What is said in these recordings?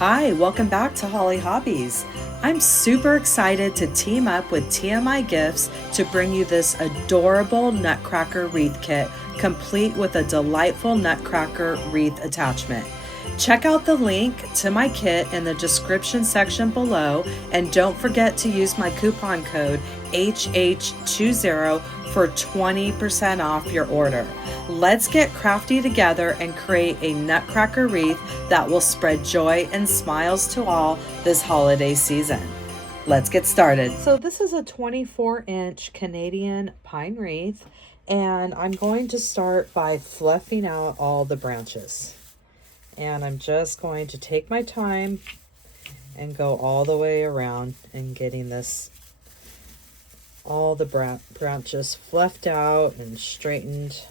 Hi, welcome back to Hollie Hobbies. I'm super excited to team up with TMI Gifts to bring you this adorable Nutcracker wreath kit, complete with a delightful Nutcracker wreath attachment. Check out the link to my kit in the description section below, and don't forget to use my coupon code HH20 for 20% off your order. Let's get crafty together and create a Nutcracker wreath that will spread joy and smiles to all this holiday season. Let's get started. So this is a 24-inch Canadian pine wreath, and I'm going to start by fluffing out all the branches. And I'm just going to take my time and go all the way around and getting this, all the branches fluffed out and straightened.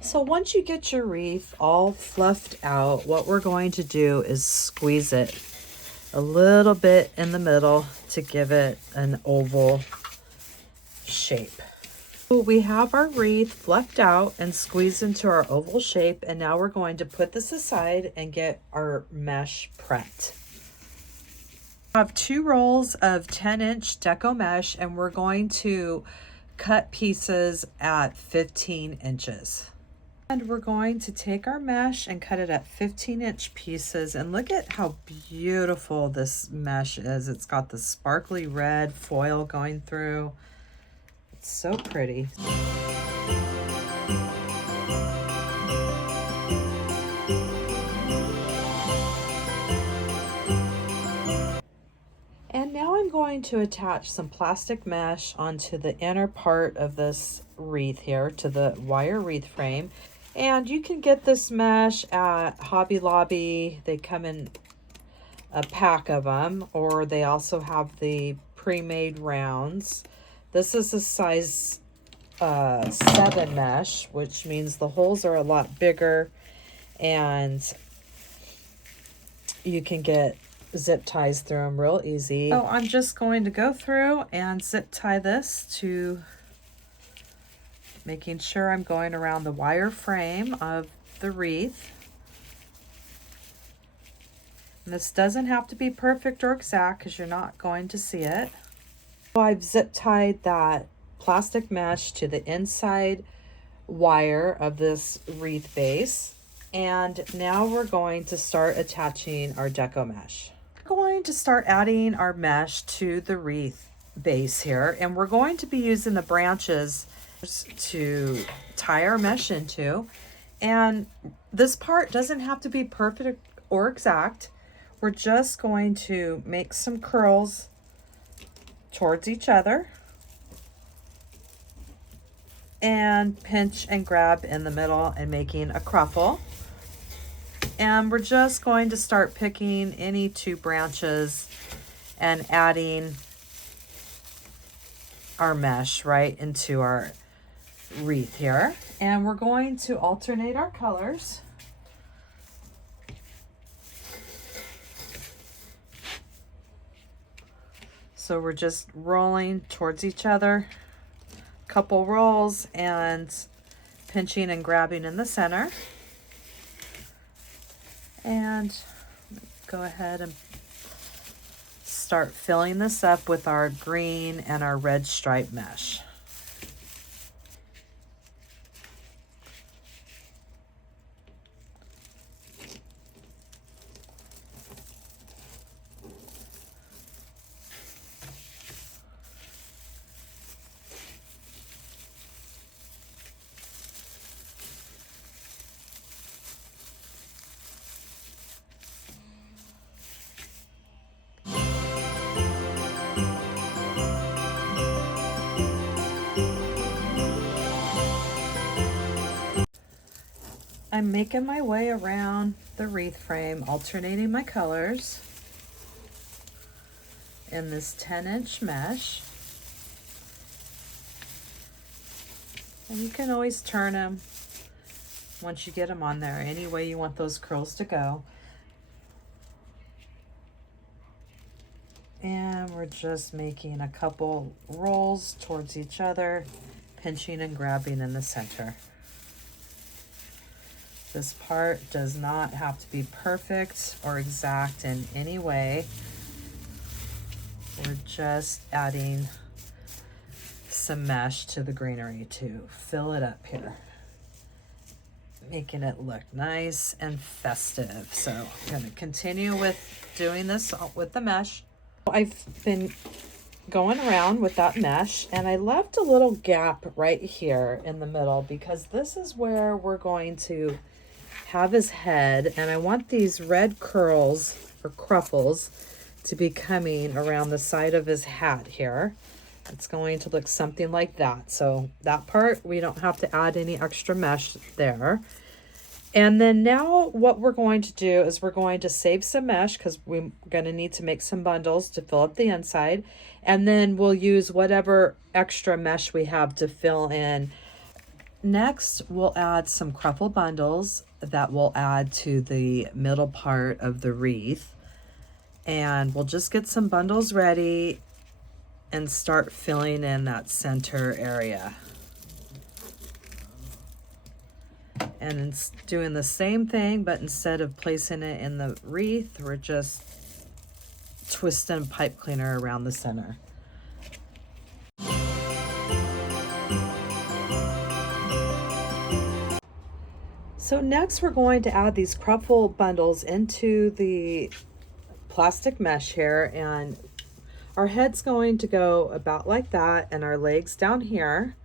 So once you get your wreath all fluffed out, what we're going to do is squeeze it a little bit in the middle to give it an oval shape. So we have our wreath fluffed out and squeezed into our oval shape, and now we're going to put this aside and get our mesh prepped. I have 2 rolls of 10-inch deco mesh, and we're going to cut pieces at 15 inches. And we're going to take our mesh and cut it at 15-inch pieces, and look at how beautiful this mesh is. It's got the sparkly red foil going through. It's so pretty. And now I'm going to attach some plastic mesh onto the inner part of this wreath here, to the wire wreath frame. And you can get this mesh at Hobby Lobby. They come in a pack of them, or they also have the pre-made rounds. This is a size 7 mesh, which means the holes are a lot bigger, and you can get zip ties through them real easy. So I'm just going to go through and zip tie this, to making sure I'm going around the wire frame of the wreath. And this doesn't have to be perfect or exact because you're not going to see it. So I've zip tied that plastic mesh to the inside wire of this wreath base. And now we're going to start attaching our deco mesh. We're going to start adding our mesh to the wreath base here, and we're going to be using the branches to tie our mesh into. And this part doesn't have to be perfect or exact. We're just going to make some curls towards each other and pinch and grab in the middle and making a cruffle. And we're just going to start picking any 2 branches and adding our mesh right into our wreath here. And we're going to alternate our colors. So we're just rolling towards each other, couple rolls, and pinching and grabbing in the center. And go ahead and start filling this up with our green and our red stripe mesh. I'm making my way around the wreath frame, alternating my colors in this 10-inch mesh. And you can always turn them once you get them on there, any way you want those curls to go. And we're just making a couple rolls towards each other, pinching and grabbing in the center. This part does not have to be perfect or exact in any way. We're just adding some mesh to the greenery to fill it up here, making it look nice and festive. So I'm going to continue with doing this with the mesh. I've been going around with that mesh, and I left a little gap right here in the middle because this is where we're going to have his head, and I want these red curls or cruffles to be coming around the side of his hat here. It's going to look something like that. So that part, we don't have to add any extra mesh there. And then now what we're going to do is we're going to save some mesh because we're going to need to make some bundles to fill up the inside. And then we'll use whatever extra mesh we have to fill in. Next, we'll add some cruffle bundles that we'll add to the middle part of the wreath. And we'll just get some bundles ready and start filling in that center area. And it's doing the same thing, but instead of placing it in the wreath, we're just twisting pipe cleaner around the center. So next we're going to add these cruffle bundles into the plastic mesh here, and our head's going to go about like that and our legs down here.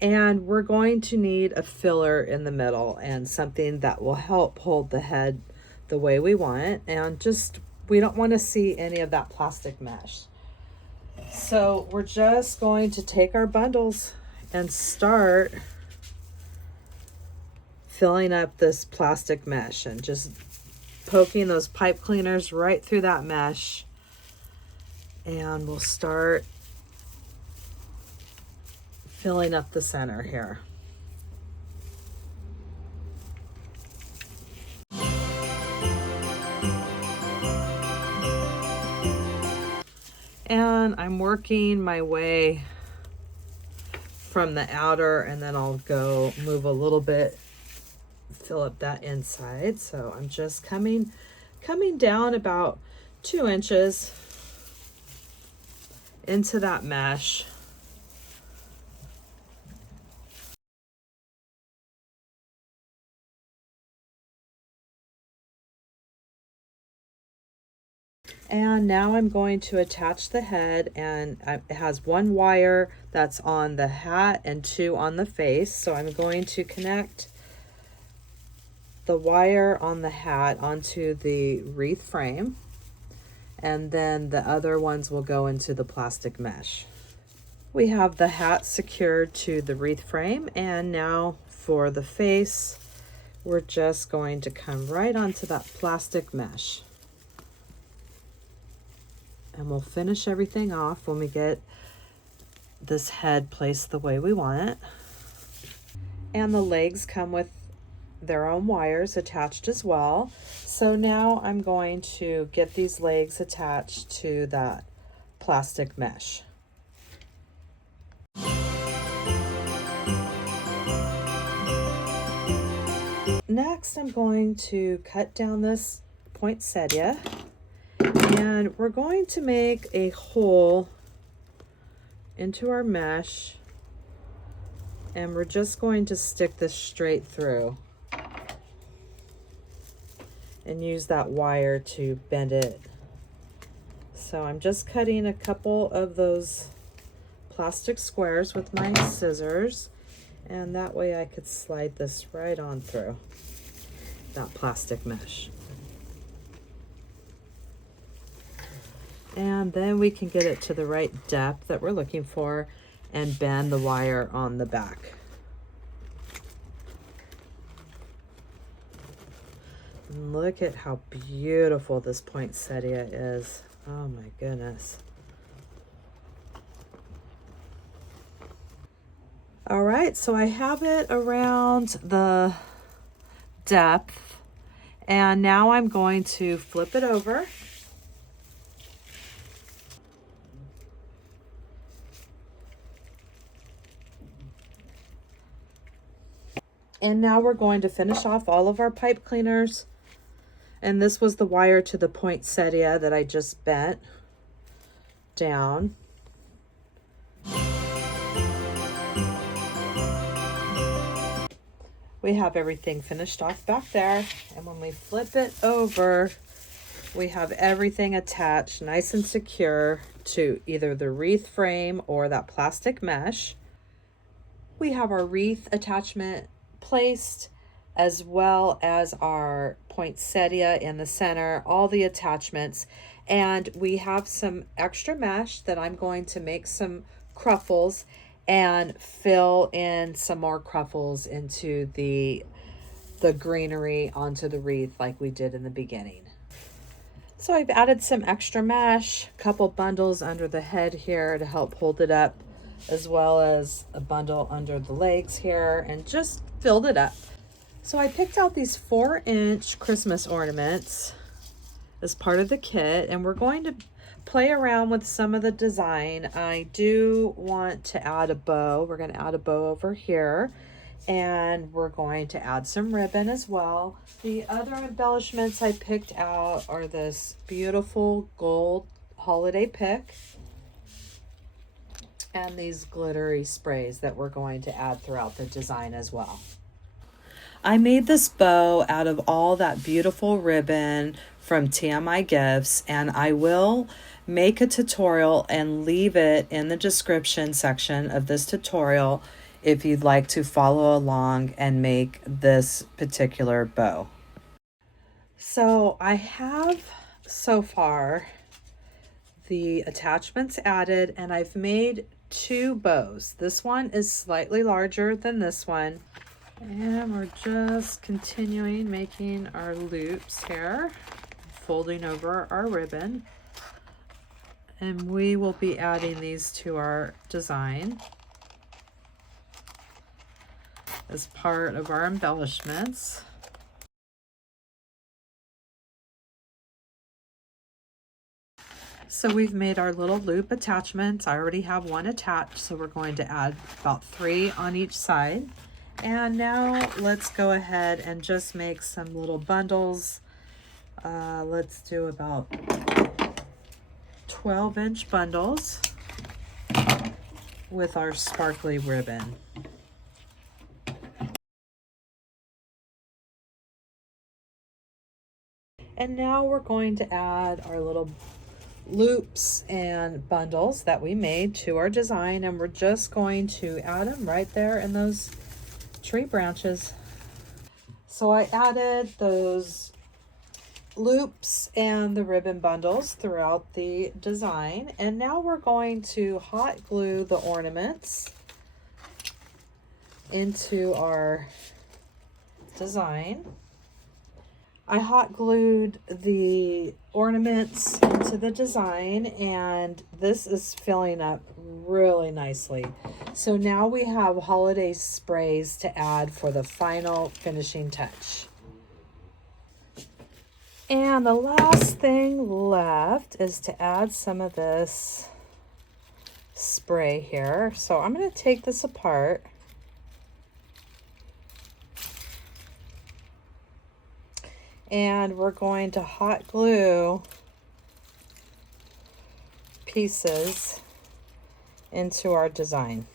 And we're going to need a filler in the middle and something that will help hold the head the way we want it. And just, we don't want to see any of that plastic mesh. So we're just going to take our bundles and start filling up this plastic mesh and just poking those pipe cleaners right through that mesh. And we'll start filling up the center here. And I'm working my way from the outer, and then I'll go move a little bit, fill up that inside. So I'm just coming down about 2 inches into that mesh. And now I'm going to attach the head, and it has 1 wire that's on the hat and 2 on the face. So I'm going to connect the wire on the hat onto the wreath frame, and then the other ones will go into the plastic mesh. We have the hat secured to the wreath frame, and now for the face, we're just going to come right onto that plastic mesh. And we'll finish everything off when we get this head placed the way we want it. And the legs come with their own wires attached as well. So now I'm going to get these legs attached to that plastic mesh. Next, I'm going to cut down this poinsettia, and we're going to make a hole into our mesh, and we're just going to stick this straight through and use that wire to bend it. So I'm just cutting a couple of those plastic squares with my scissors, and that way I could slide this right on through that plastic mesh. And then we can get it to the right depth that we're looking for and bend the wire on the back. And look at how beautiful this poinsettia is. Oh my goodness. All right, so I have it around the depth, and now I'm going to flip it over. And now we're going to finish off all of our pipe cleaners. And this was the wire to the poinsettia that I just bent down. We have everything finished off back there. And when we flip it over, we have everything attached nice and secure to either the wreath frame or that plastic mesh. We have our wreath attachment placed, as well as our poinsettia in the center, all the attachments. And we have some extra mesh that I'm going to make some cruffles and fill in some more cruffles into the greenery onto the wreath like we did in the beginning. So I've added some extra mesh, a couple bundles under the head here to help hold it up, as well as a bundle under the legs here, and just filled it up. So I picked out these 4-inch Christmas ornaments as part of the kit, and we're going to play around with some of the design. I do want to add a bow. We're going to add a bow over here, and we're going to add some ribbon as well. The other embellishments I picked out are this beautiful gold holiday pick and these glittery sprays that we're going to add throughout the design as well. I made this bow out of all that beautiful ribbon from TMI Gifts, and I will make a tutorial and leave it in the description section of this tutorial if you'd like to follow along and make this particular bow. So I have so far the attachments added, and I've made 2 bows. This one is slightly larger than this one, and we're just continuing making our loops here, folding over our ribbon, and we will be adding these to our design as part of our embellishments. So we've made our little loop attachments. I already have one attached, so we're going to add about 3 on each side. And now let's go ahead and just make some little bundles. Let's do about 12-inch bundles with our sparkly ribbon. And now we're going to add our little loops and bundles that we made to our design, and we're just going to add them right there in those tree branches. So I added those loops and the ribbon bundles throughout the design, and now we're going to hot glue the ornaments into our design. I hot glued the ornaments into the design, and this is filling up really nicely. So now we have holiday sprays to add for the final finishing touch. And the last thing left is to add some of this spray here. So I'm going to take this apart. And we're going to hot glue pieces into our design.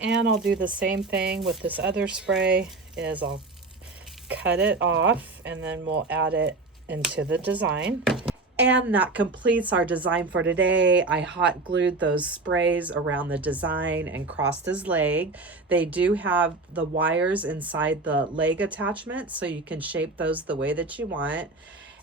And I'll do the same thing with this other spray, is I'll cut it off and then we'll add it into the design. And that completes our design for today. I hot glued those sprays around the design and crossed his leg. They do have the wires inside the leg attachment, so you can shape those the way that you want.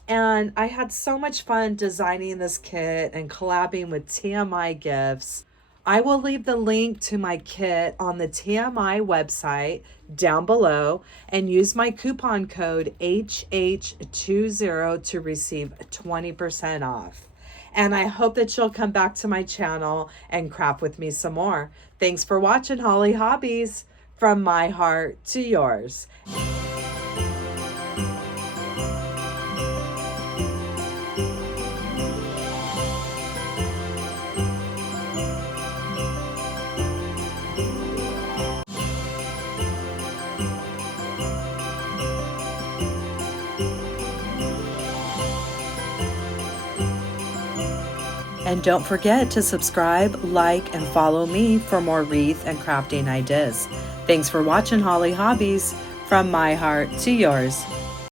And I had so much fun designing this kit and collabing with TMI Gifts. I will leave the link to my kit on the TMI website down below, and use my coupon code HH20 to receive 20% off. And I hope that you'll come back to my channel and craft with me some more. Thanks for watching Hollie Hobbies, from my heart to yours. And don't forget to subscribe, like, and follow me for more wreath and crafting ideas. Thanks for watching Hollie Hobbies, from my heart to yours.